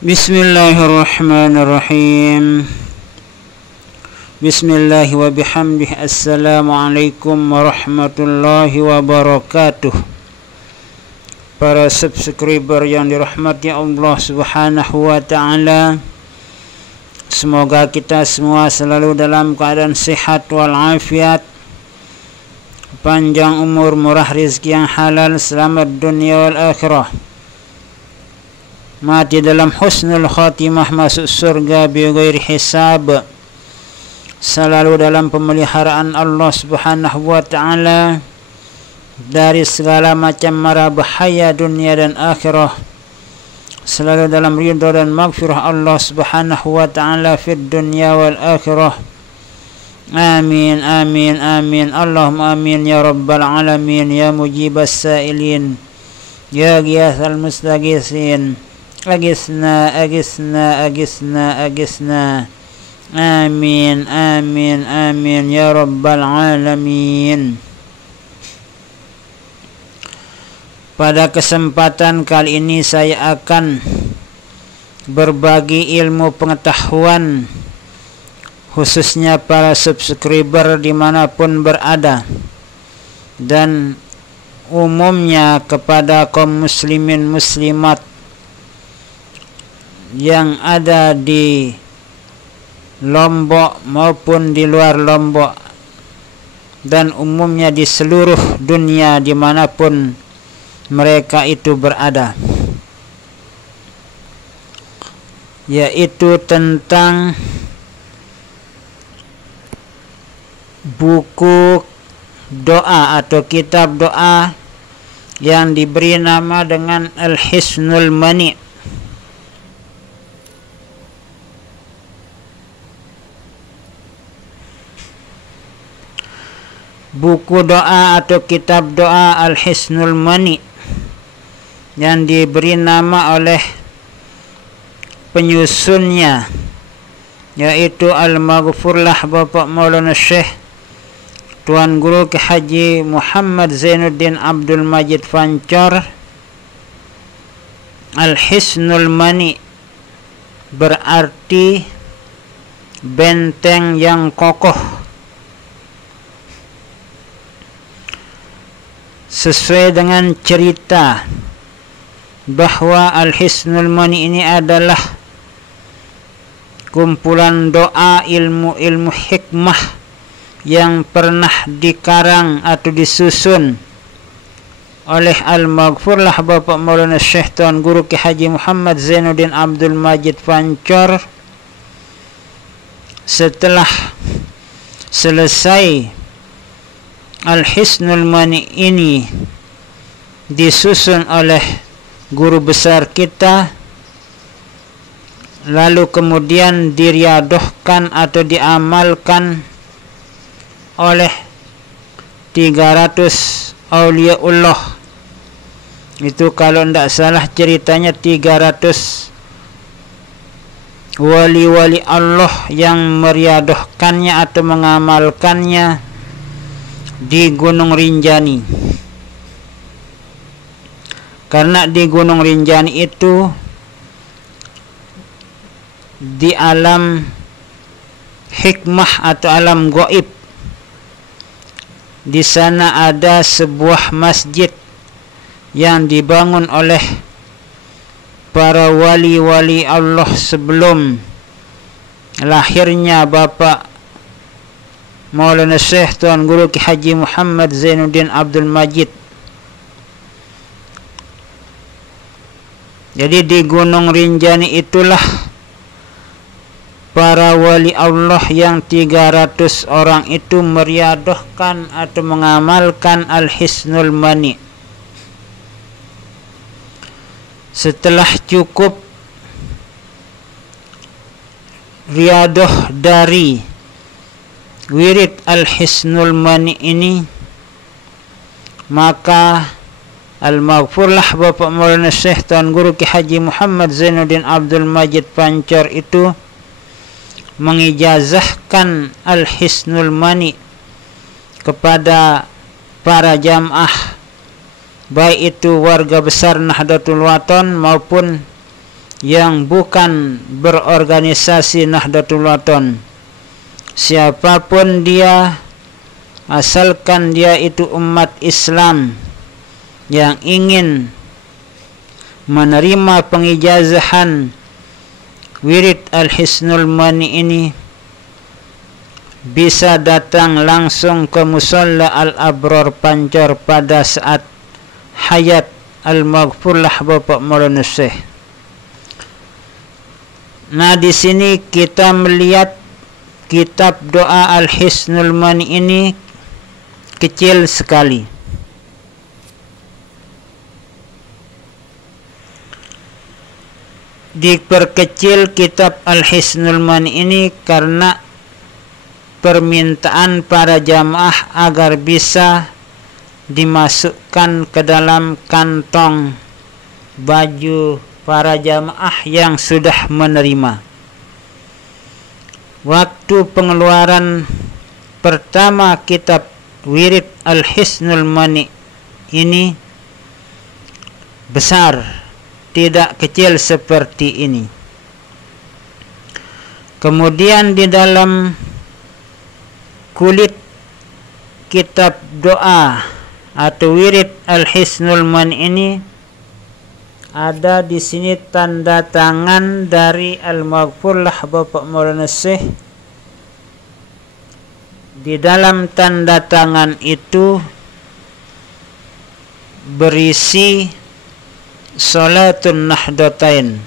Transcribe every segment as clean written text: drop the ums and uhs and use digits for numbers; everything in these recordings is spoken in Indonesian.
Bismillahirrahmanirrahim. Bismillah wa bihamdih. Assalamualaikum warahmatullahi wabarakatuh. Para subscriber yang dirahmati Allah Subhanahu wa ta'ala, semoga kita semua selalu dalam keadaan sehat walafiat, panjang umur, murah rezeki yang halal, selamat dunia wal akhirah, mati dalam husnul khatimah, masuk surga bighairi hisab, selalu dalam pemeliharaan Allah Subhanahu wa ta'ala dari segala macam mara bahaya dunia dan akhirah, selalu dalam ridha dan maghfirah Allah Subhanahu wa ta'ala fid dunya wal akhirah. Amin amin amin. Allahumma amin ya rabbal alamin, ya mujibas sa'ilin, ya ghiyathal mustaghisin. Agisna, agisna, agisna, agisna. Amin, amin, amin ya rabbal alamin. Pada kesempatan kali ini saya akan berbagi ilmu pengetahuan, khususnya para subscriber dimanapun berada, dan umumnya kepada kaum muslimin muslimat yang ada di Lombok maupun di luar Lombok, dan umumnya di seluruh dunia dimanapun mereka itu berada, yaitu tentang buku doa atau kitab doa yang diberi nama dengan Al-Hisnul Mani'. Buku doa atau kitab doa Al-Hisnul Mani' yang diberi nama oleh penyusunnya, yaitu Al-Maghfurlah Bapak Maulana Syekh Tuan Guru Ki Haji Muhammad Zainuddin Abdul Majid Fancor. Al-Hisnul Mani' berarti benteng yang kokoh. Sesuai dengan cerita bahwa Al-Hisnul Mani' ini adalah kumpulan doa, ilmu-ilmu hikmah yang pernah dikarang atau disusun oleh Al-Maghfurlah Bapak Maulana Syekh Tuan Guru Ki Haji Muhammad Zainuddin Abdul Majid Fancor. Setelah selesai Al-Hisnul Mani' ini disusun oleh guru besar kita, lalu kemudian diriadohkan atau diamalkan oleh 300 auliaullah. Itu kalau tidak salah ceritanya 300 wali-wali Allah yang meriadohkannya atau mengamalkannya di Gunung Rinjani. Karena di Gunung Rinjani itu di alam hikmah atau alam gaib, di sana ada sebuah masjid yang dibangun oleh para wali-wali Allah sebelum lahirnya Bapak Maulana Syekh Tuan Guru Ki Haji Muhammad Zainuddin Abdul Majid. Jadi di Gunung Rinjani itulah para wali Allah yang 300 orang itu meriadohkan atau mengamalkan Al-Hisnul Mani'. Setelah cukup riadoh dari wirid Al-Hisnul Mani' ini, maka Al-Maghfurlah Bapak Maulana Syekh Tuan Guru Ki Haji Muhammad Zainuddin Abdul Majid Fancor itu mengijazahkan Al-Hisnul Mani' kepada para jamaah, baik itu warga besar Nahdlatul Wathon maupun yang bukan berorganisasi Nahdlatul Wathon. Siapapun dia, asalkan dia itu umat Islam yang ingin menerima pengijazahan wirid Al-Hisnul Mani ini, bisa datang langsung ke Musalla Al-Abrar Pancor pada saat hayat Al-Maghfurlah Bapak Maulana Syekh. Nah, di sini kita melihat kitab doa Al-Hisnul Mani ini kecil sekali. Diperkecil kitab Al-Hisnul Mani ini karena permintaan para jamaah agar bisa dimasukkan ke dalam kantong baju para jamaah yang sudah menerima. Waktu pengeluaran pertama kitab wirid Al-Hisnul Mani ini besar, tidak kecil seperti ini. Kemudian di dalam kulit kitab doa atau wirid Al-Hisnul Mani ini ada di sini tanda tangan dari Al-Maghfurlah Bapak Maulana Syekh. Di dalam tanda tangan itu berisi Salatun Nahdlatain.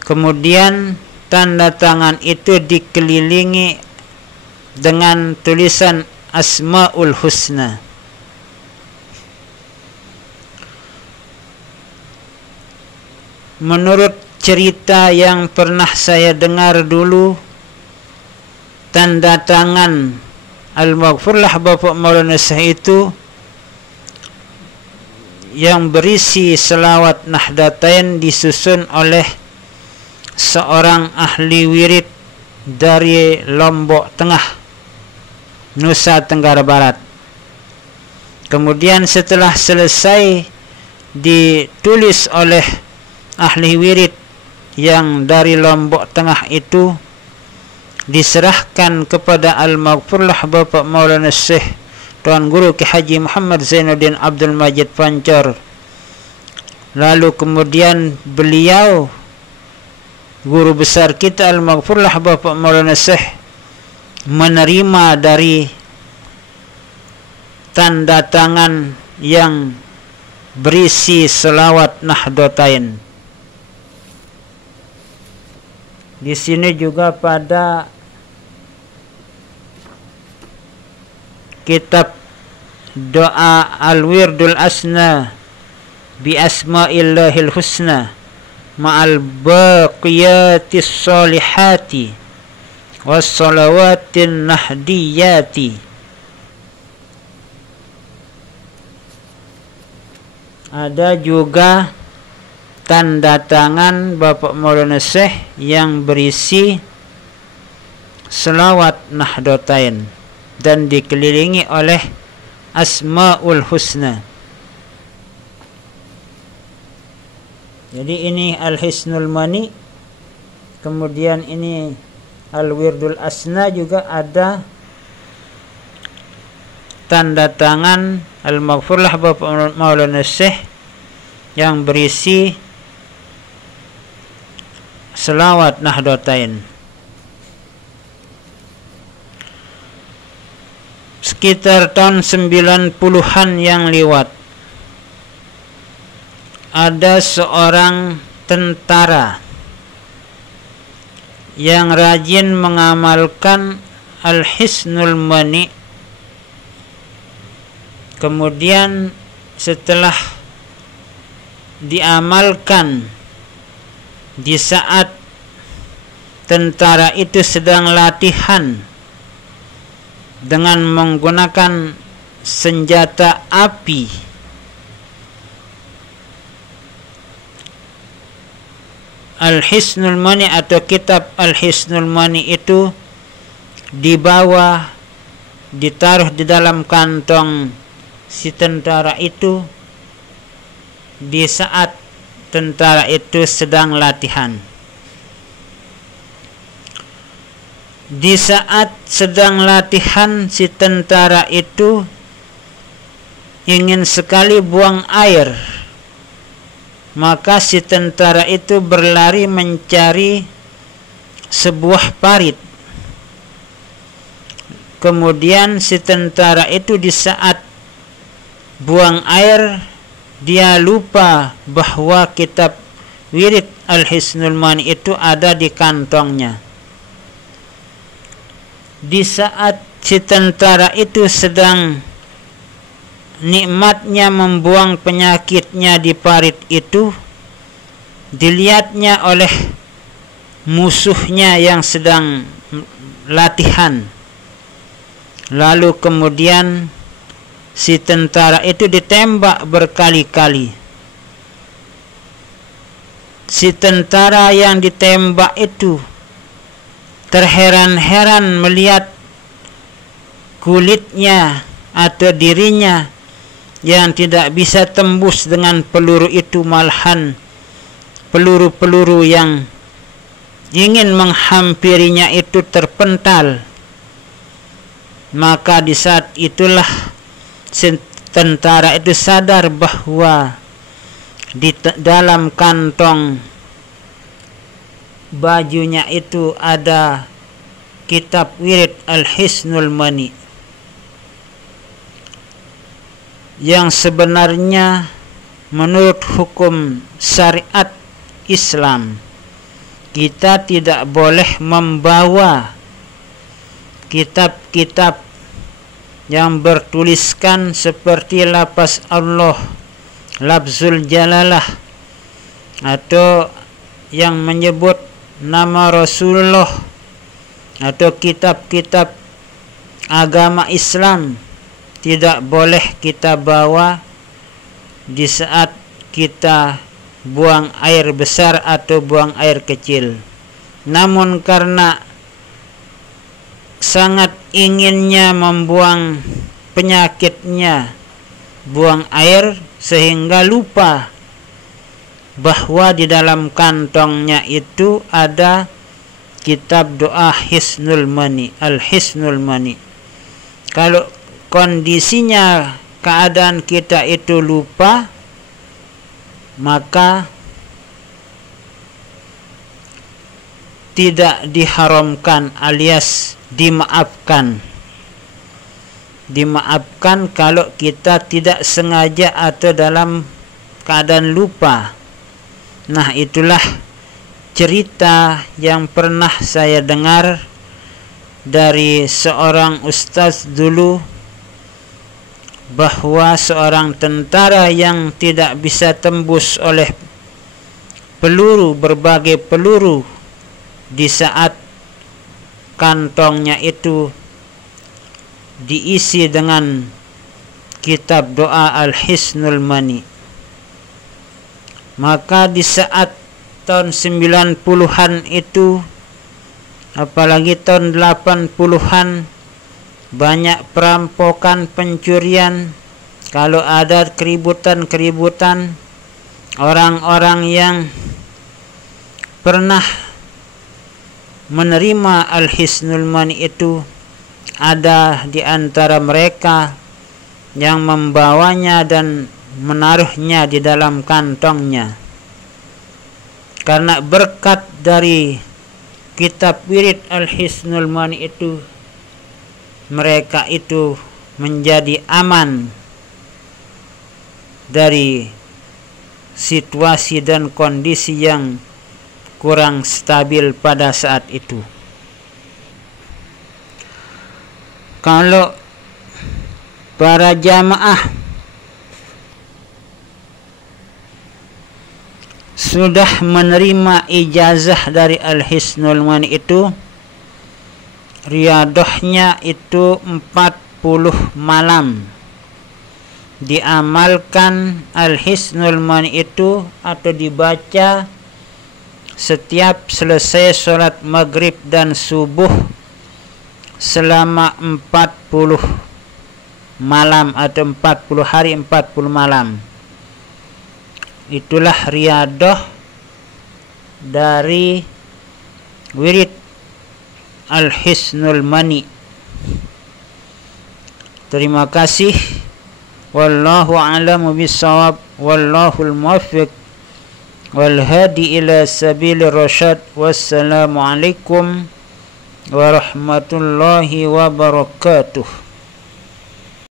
Kemudian tanda tangan itu dikelilingi dengan tulisan Asmaul Husna. Menurut cerita yang pernah saya dengar dulu, tanda tangan Al-Maghfurlah Bapak Maulana Syekh itu yang berisi selawat Nahdlatain disusun oleh seorang ahli wirid dari Lombok Tengah, Nusa Tenggara Barat. Kemudian setelah selesai ditulis oleh ahli wirid yang dari Lombok Tengah itu, diserahkan kepada Al-Maghfurlah Bapak Maulana Syekh Tuan Guru Ki Haji Muhammad Zainuddin Abdul Majid Pancor. Lalu kemudian beliau, guru besar kita Al-Maghfurlah Bapak Maulana Syekh, menerima dari tanda tangan yang berisi selawat Nahdlatain. Di sini juga pada kitab doa Al-Wirdul Asna bi Asma'illahil Husna ma'al baqiyatis salihati was salawatin nahdiyati. Ada juga tanda tangan Bapak Maulana Syekh yang berisi selawat Nahdlatain dan dikelilingi oleh Asmaul Husna. Jadi ini Al-Hisnul Mani, kemudian ini Al-Wirdul Asna, juga ada tanda tangan Al-Maghfurlah Bapak Maulana Syekh yang berisi selawat Nahdlatain. Sekitar tahun 90-an yang lewat, ada seorang tentara yang rajin mengamalkan Al-Hisnul Mani. Kemudian setelah diamalkan di saat tentara itu sedang latihan dengan menggunakan senjata api, Al-Hisnul Mani atau kitab Al-Hisnul Mani itu dibawa, ditaruh di dalam kantong si tentara itu. Di saat tentara itu sedang latihan. Di saat sedang latihan, si tentara itu ingin sekali buang air. Maka si tentara itu berlari mencari sebuah parit. Kemudian si tentara itu di saat buang air, dia lupa bahwa kitab wirid Al-Hisnul Mani itu ada di kantongnya. Di saat si tentara itu sedang nikmatnya membuang penyakitnya di parit itu, dilihatnya oleh musuhnya yang sedang latihan. Lalu kemudian si tentara itu ditembak berkali-kali. Si tentara yang ditembak itu terheran-heran melihat kulitnya atau dirinya yang tidak bisa tembus dengan peluru itu, malahan peluru-peluru yang ingin menghampirinya itu terpental. Maka di saat itulah tentara itu sadar bahwa di dalam kantong bajunya itu ada kitab wirid Al-Hisnul Mani, yang sebenarnya menurut hukum syariat Islam kita tidak boleh membawa kitab-kitab yang bertuliskan seperti lafaz Allah, lafzul jalalah, atau yang menyebut nama Rasulullah, atau kitab-kitab agama Islam. Tidak boleh kita bawa di saat kita buang air besar atau buang air kecil. Namun karena sangat inginnya membuang penyakitnya, buang air, sehingga lupa bahwa di dalam kantongnya itu ada kitab doa Hisnul Mani, Al-Hisnul Mani. Kalau kondisinya, keadaan kita itu lupa, maka tidak diharamkan alias dimaafkan. Dimaafkan kalau kita tidak sengaja atau dalam keadaan lupa. Nah, itulah cerita yang pernah saya dengar dari seorang ustaz dulu, bahwa seorang tentara yang tidak bisa tembus oleh peluru, berbagai peluru, di saat kantongnya itu diisi dengan kitab doa Al-Hisnul Mani, maka di saat tahun 90-an itu, apalagi tahun 80-an, banyak perampokan, pencurian. Kalau ada keributan-keributan, orang-orang yang pernah menerima Al-Hisnul Mani itu, ada di antara mereka yang membawanya dan menaruhnya di dalam kantongnya. Karena berkat dari kitab wirid Al-Hisnul Mani itu, mereka itu menjadi aman dari situasi dan kondisi yang kurang stabil pada saat itu. Kalau para jamaah sudah menerima ijazah dari Al-Hisnul Mani itu, riadohnya itu 40 malam. Diamalkan Al-Hisnul Mani itu atau dibaca setiap selesai sholat maghrib dan subuh selama 40 malam atau 40 hari 40 malam. itulah riadah dari wirid Al-Hisnul Mani. Terima kasih. Wallahu a'lamu bissawab. Wallahul muwaffiq wal hadi ila sabilir rasyad. Wassalamu alaikum warahmatullahi wabarakatuh.